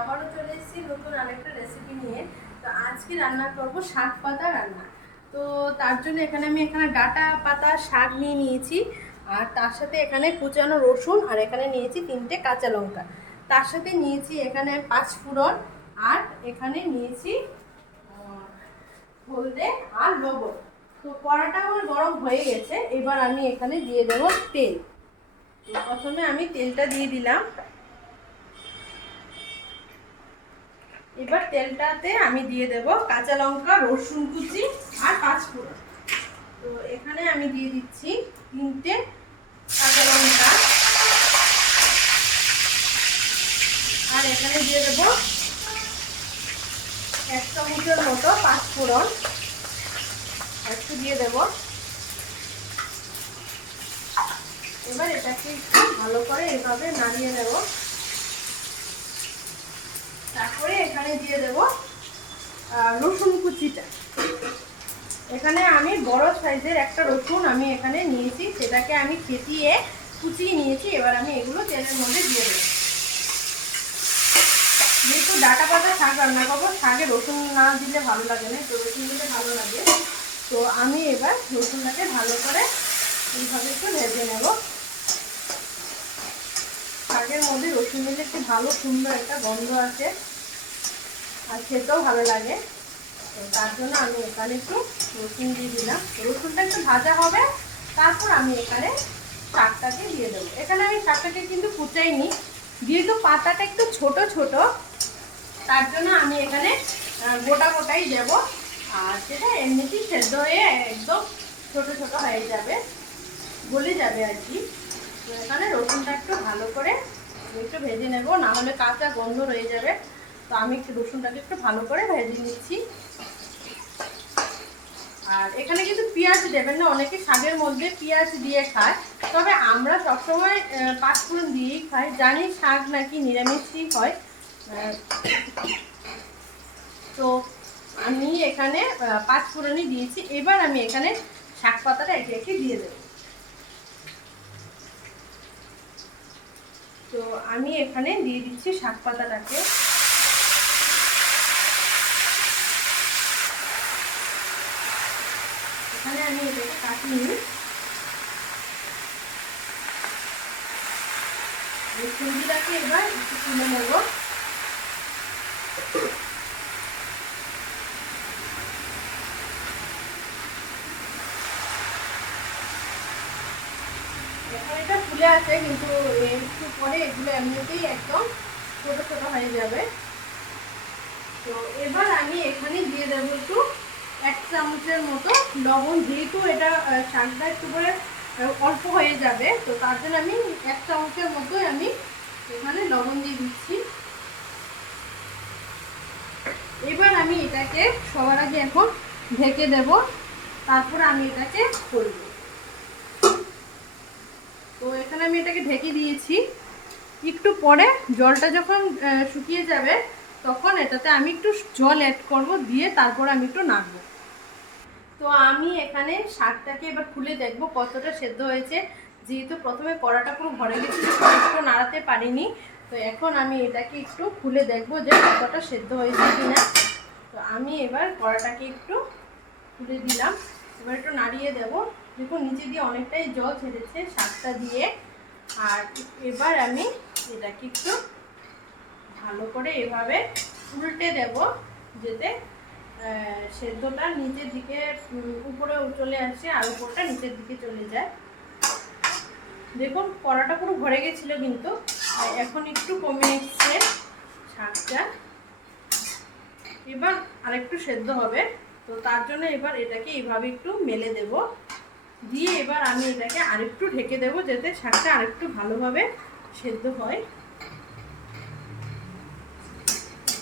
আবারও চলে এসেছি নতুন আরেকটা রেসিপি নিয়ে। তো আজকে রান্না করব শাক পাতা রান্না। তো তার জন্য এখানে ডাঁটা পাতা শাক নিয়ে নিয়েছি, আর তার সাথে এখানে কুচানো রসুন, আর এখানে নিয়েছি 3টে কাঁচা লঙ্কা। তার সাথে নিয়েছি এখানে 5 ফোড়ন, আর এখানে নিয়েছি হলদে আর লবণ। তো কড়াটা আমার গরম হয়ে গেছে, এবার আমি এখানে দিয়ে দেবো তেল। প্রথমে আমি তেলটা দিয়ে দিলাম। এবার তেলটাতে আমি দিয়ে দেব কাঁচা লঙ্কা, রসুন কুচি আর 5 ফোড়ন। তো এখানে আমি দিয়ে দিচ্ছি 3টে কাঁচা লঙ্কা, আর এখানে দিয়ে দেব 1 চামচের মতো 5 ফোড়ন একটু দিয়ে দেব। এবার এটাকে একটু ভালো করে এভাবে নাড়িয়ে নেব। তারপরে এখানে দিয়ে দেব রসুন কুচিটা। এখানে আমি বড় সাইজের একটা রসুন আমি এখানে নিয়েছি, সেটাকে আমি কেটিয়ে কুচিয়ে নিয়েছি। এবার আমি এগুলো তেলের মধ্যে দিয়ে দেবো। যেহেতু ডাঁটা পাতা শাক রান্না করবো, শাকে রসুন না দিলে ভালো লাগে না, তো রসুন দিলে ভালো লাগে। তো আমি এবার রসুনটাকে ভালো করে এইভাবে একটু ভেজে নেব। শাকের মধ্যে রসুন দিলে একটু ভালো সুন্দর একটা গন্ধ আছে, আর খেতেও ভালো লাগে। তো তার জন্য আমি এখানে একটু রসুন দিয়ে দিলাম। রসুনটা একটু ভাজা হবে, তারপর আমি এখানে শাকটাকে দিয়ে দেবো। এখানে আমি শাকটাকে কিন্তু কুচাইনি, যেহেতু পাতাটা একটু ছোট ছোট, তার জন্য আমি এখানে গোটা গোটাই দেবো। আর সেটা এমনিতেই সেদ্ধ হয়ে একদম ছোট ছোট হয়ে যাবে, গলে যাবে আর কি। তো এখানে রসুনটা একটু ভালো করে একটু ভেজে নেব, না হলে কাঁচা গন্ধ রয়ে যাবে। তো আমি একটু রসুনটাকে একটু ভালো করে ভেজে নিচ্ছি। আর এখানে কিন্তু পেঁয়াজ দেবেন না, অনেকে শাকের মধ্যে পেঁয়াজ দিয়ে খায়, তবে আমরা সবসময় 5 ফোড়ন দিয়েই খাই। জানি শাক নাকি নিরামিষই হয়। তো আমি এখানে 5 ফোড়নই দিয়েছি। এবার আমি এখানে শাক পাতাটা একে একে দিয়ে দেব। তো আমি এখানে দিয়ে দিচ্ছি শাক পাতাটাকে। এখানে আমি এটাকে কাটিয়ে সবজিটাকে এবার একটু তুলে নেব। এখন এটা ফুলে আছে, কিন্তু একটু পরে এগুলো এমনিতেই একদম ছোট ছোট হয়ে যাবে। তো এবার আমি এখানে দিয়ে দেবো একটু 1 চামচের মতো লবণ। যেহেতু এটা শাকটা একটু করে অল্প হয়ে যাবে, তো তার জন্য আমি 1 চামচের মতোই আমি এখানে লবণ দিয়ে দিচ্ছি। এবার আমি এটাকে সবার আগে এখন ঢেকে দেব, তারপর আমি এটাকে করব। তো এখানে আমি এটাকে ঢেকে দিয়েছি। একটু পরে জলটা যখন শুকিয়ে যাবে, তখন এটাতে আমি একটু জল অ্যাড করব, দিয়ে তারপর আমি একটু নাড়ব। তো আমি এখানে শাকটাকে এবার খুলে দেখব কতটা সেদ্ধ হয়েছে। যেহেতু প্রথমে কড়াটা পুরো ভরে গেছিল, একটু নাড়াতে পারিনি। তো এখন আমি এটাকে একটু খুলে দেখব যে কতটা সেদ্ধ হয়েছে কিনা। তো আমি এবার কড়াটাকে একটু খুলে দিলাম। এবার একটু নাড়িয়ে দেব। দেখুন নিচে দিয়ে অনেকটাই জল ছেড়েছে শাকটা দিয়ে। আর এবার আমি এটাকে একটু ভালো করে এভাবে উল্টে দেব, যাতে সেদ্ধটা নিচের দিকে উপরে চলে আসে আর উপরটা নিচের দিকে চলে যায়। দেখুন কড়াটা পুরো ভরে গেছিলো, কিন্তু এখন একটু কমে এসছে শাকটা। এবার আরেকটু সেদ্ধ হবে, তো তার জন্য এবার এটাকে এইভাবে একটু মেলে দেব। দিয়ে এবার আমি এটাকে আরেকটু ঢেকে দেব, যাতে শাকটা আরেকটু ভালোভাবে সেদ্ধ হয়।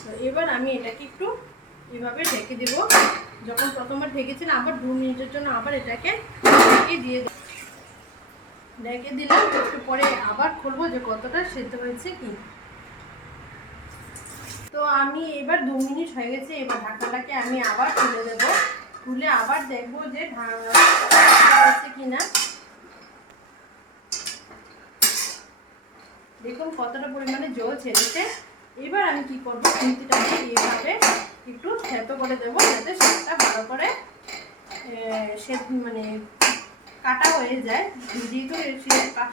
তো এবার আমি এটাকে একটু এভাবে ঢেকে দেব। যখন প্রথমবার ঢেকেছিলাম, আবার 2 মিনিটের জন্য আবার এটাকে ঢেকে দিয়ে ঢেকে দিলাম। একটু পরে আবার খুলবো যে কতটা সেদ্ধ হয়েছে কি। তো আমি এবার 2 মিনিট হয়ে গেছে। এবার ঢাকাটাকে আমি আবার তুলে দেব, তুলে আবার দেখবো যে হয়েছে কিনা। দেখুন কতটা পরিমাণে জল ছেড়েছে। এবার আমি কি করব, খুন্তিটা দিয়ে এইভাবে একটু থেতো করে দেবো, যাতে শাকটা ভালো করে মানে কাটা হয়ে যায়। যেহেতু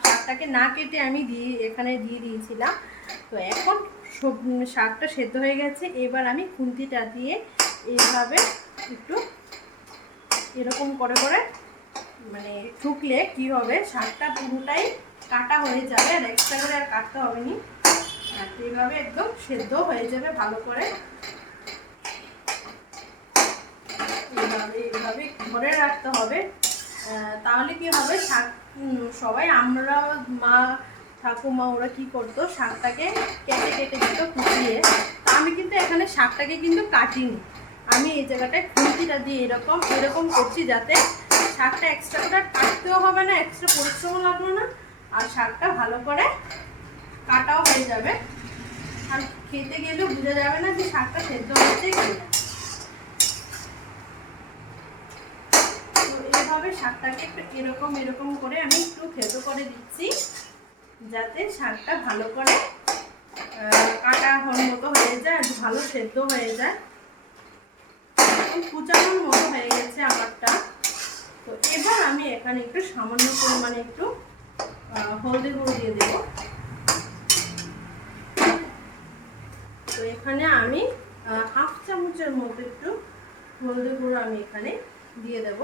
শাকটাকে না কেটে আমি এখানে দিয়ে দিয়েছিলাম, তো এখন শাকটা সেদ্ধ হয়ে গেছে। এবার আমি খুন্তিটা দিয়ে এইভাবে একটু এরকম করে করে মানে ঠুকলে কি হবে, শাকটা পুরোটাই কাটা হয়ে যাবে, আর এক্সট্রা করে আর কাটতে হবে না। আর এইভাবে একদম সেদ্ধ হয়ে যাবে ভালো করে। এইভাবে ধরে রাখতে হবে, তাহলে কি হবে, শাক সবাই আমরা মা ঠাকুমা ওরা কি করতো, শাকটাকে কেটে কেটে দিত কুচিয়ে। আমি কিন্তু এখানে শাকটাকে কিন্তু কাটিনি, আমি এই জায়গাটায় খুন্তিটা দিয়ে এরকম এরকম করছি, যাতে শাকটা এক্সট্রা করে কাটতেও হবে না, এক্সট্রা পরিশ্রমও লাগলো না, আর শাকটা ভালো করে কাটাও হয়ে যাবে, আর খেতে গেলেও বোঝা যাবে না যে শাকটা সেদ্ধ হচ্ছে কিনা। তো এইভাবে শাকটাকে একটু এরকম এরকম করে আমি একটু থেতো করে দিচ্ছি, যাতে শাকটা ভালো করে কাটা হওয়ার মতো হয়ে যায়, আর ভালো সেদ্ধ হয়ে যায়। কুচানোর মতো হয়ে গেছে আমারটা। তো এবার আমি এখানে একটু সামান্য পরিমাণে একটু হলদি গুঁড়ো দিয়ে দেব। তো এখানে আমি হাফ চামচের মতো একটু হলদি গুঁড়ো আমি এখানে দিয়ে দেব,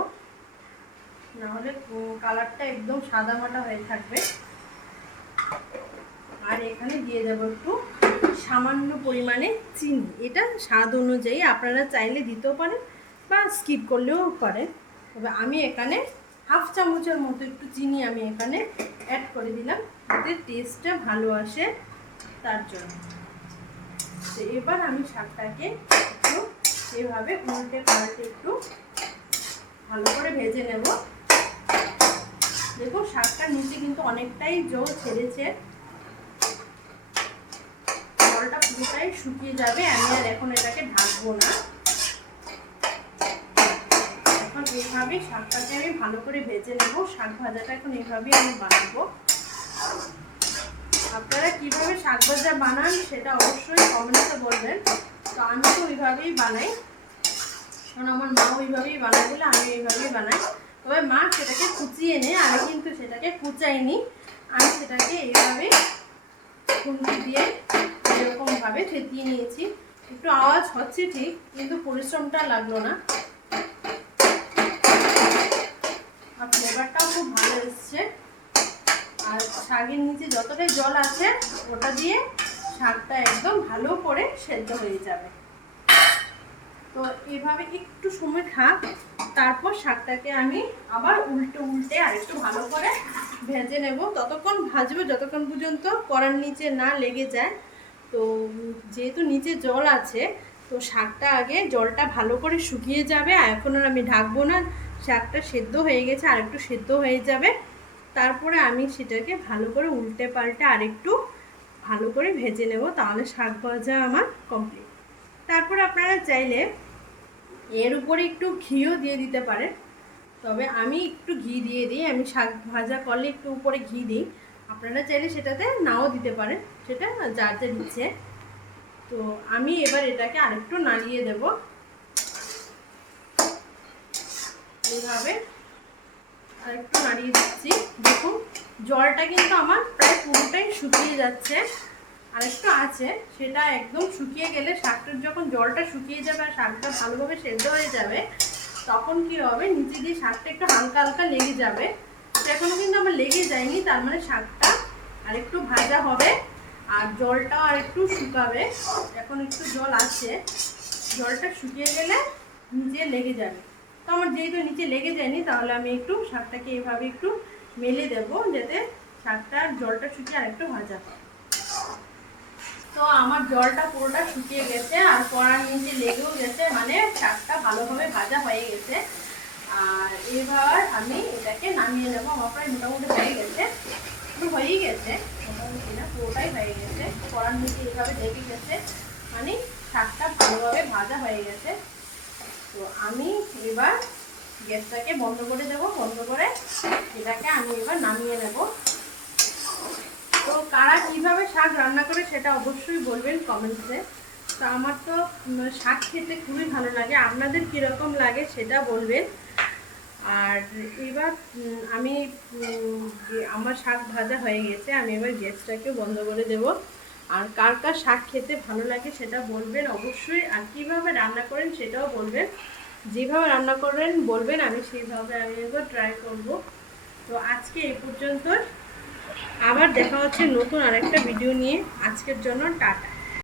নাহলে কালারটা একদম সাদা মাটা হয়ে থাকবে। আর এখানে দিয়ে দেব একটু সামান্য পরিমাণে চিনি, এটা স্বাদ অনুযায়ী, আপনারা চাইলে দিতেও পারেন বা স্কিপ করলেও পারেন। তবে আমি এখানে হাফ চামচের মতো একটু চিনি আমি এখানে অ্যাড করে দিলাম, যাতে টেস্টটা ভালো আসে তার জন্য। তো এবার আমি শাকটাকে একটু এভাবে উল্টে পাল্টে একটু ভালো করে ভেজে নেব। দেখো শাকটার নিচে কিন্তু অনেকটাই জল ছেড়েছে, জলটা পুরোটাই শুকিয়ে যাবে। আমি আর এখন এটাকে ঢাকবো না, এখন এইভাবেই শাকটাকে আমি ভালো করে ভেজে নেব। শাক ভাজাটা এখন এইভাবেই আমি বানাবো। আপনারা কিভাবে শাক ভাজা বানান সেটা অবশ্যই কমেন্টে বলবেন। তো আমি তো ওইভাবেই বানাই, কারণ আমার মা ওইভাবেই বানায় বলে আমি ওইভাবেই বানাই। তবে মা সেটাকে কুচিয়ে নেয়, আমি কিন্তু সেটাকে কুচাইনি, আমি সেটাকে এইভাবে খুন্তি দিয়ে এরকমভাবে থেতিয়ে নিয়েছি। একটু আওয়াজ হচ্ছে ঠিক, কিন্তু পরিশ্রমটা লাগলো না, আর ফ্লেভারটাও খুব ভালো এসছে। আর শাকের নিচে যতটাই জল আছে ওটা দিয়ে শাকটা একদম ভালো করে সেদ্ধ হয়ে যাবে। তো এভাবে একটু সময় থাক, তারপর শাকটাকে আমি আবার উল্টে উল্টে আর একটু ভালো করে ভেজে নেব। ততক্ষণ ভাজবো যতক্ষণ পর্যন্ত কড়ার নিচে না লেগে যায়। তো যেহেতু নিচে জল আছে, তো শাকটা আগে জলটা ভালো করে শুকিয়ে যাবে, আর এখন আর আমি ঢাকবো না, শাকটা সেদ্ধ হয়ে গেছে, আর একটু সেদ্ধ হয়ে যাবে, তারপরে আমি সেটাকে ভালো করে উল্টে পাল্টে আরেকটু ভালো করে ভেজে নেব, তাহলে শাক ভাজা আমার কমপ্লিট। তারপর আপনারা চাইলে এর উপরে একটু ঘিও দিয়ে দিতে পারেন, তবে আমি একটু ঘি দিয়ে দিই, আমি শাক ভাজা করলে একটু উপরে ঘি দিই। আপনারা চাইলে সেটাতে নাও দিতে পারেন, সেটা যার যার ইচ্ছে। তো আমি এবার এটাকে আরেকটু নাড়িয়ে দেব, এইভাবে আরেকটু নাড়িয়ে দিচ্ছি। দেখুন জলটা কিন্তু আমার প্রায় পুরোটাই শুকিয়ে যাচ্ছে, আরেকটু আছে, সেটা একদম শুকিয়ে গেলে শাকটার যখন জলটা শুকিয়ে যাবে আর শাকটা ভালোভাবে সেদ্ধ হয়ে যাবে, তখন কি হবে, নিচে দিয়ে শাকটা একটু হালকা হালকা লেগে যাবে। এখনো কিন্তু আমার লেগে যায়নি, তার মানে শাকটা আরেকটু ভাজা হবে আর জলটাও আর একটু শুকাবে। এখন একটু জল আছে, জলটা শুকিয়ে গেলে নিচে লেগে যাবে। তো আমার যেহেতু নিচে লেগে যায়নি, তাহলে আমি একটু শাকটাকে এইভাবে একটু মেলে দেব, যাতে শাকটার জলটা শুকিয়ে আর একটু ভাজা হয়। তো আমার জলটা পুরোটা শুকিয়ে গেছে, আর কড়ার নিচে লেগেও গেছে, মানে শাকটা ভালোভাবে ভাজা হয়ে গেছে। আর এবার আমি এটাকে নামিয়ে নেবো। আমার প্রায় মোটামুটি হয়ে গেছে, হয়েই গেছে, মোটামুটি না পুরোটাই হয়ে গেছে। কড়ার নিচে এইভাবে লেগে গেছে, মানে শাকটা ভালোভাবে ভাজা হয়ে গেছে। তো আমি এবার গ্যাসটাকে বন্ধ করে দেবো, বন্ধ করে এটাকে আমি এবার নামিয়ে নেব। তো কারা কীভাবে শাক রান্না করে সেটা অবশ্যই বলবেন কমেন্টসে। তো আমার তো শাক খেতে খুবই ভালো লাগে, আপনাদের কীরকম লাগে সেটা বলবেন। আর এবার আমি আমার শাক ভাজা হয়ে গেছে, আমি এবার গ্যাসটাকে বন্ধ করে দেব। আর কার কার শাক খেতে ভালো লাগে সেটা বলবেন অবশ্যই, আর কীভাবে রান্না করেন সেটাও বলবেন। যেভাবে রান্না করেন বলবেন, আমি সেইভাবে আমি একবার ট্রাই করব। তো আজকে এই পর্যন্ত, আবার দেখা হচ্ছে নতুন আরেকটা ভিডিও নিয়ে। আজকের জন্য টাটা।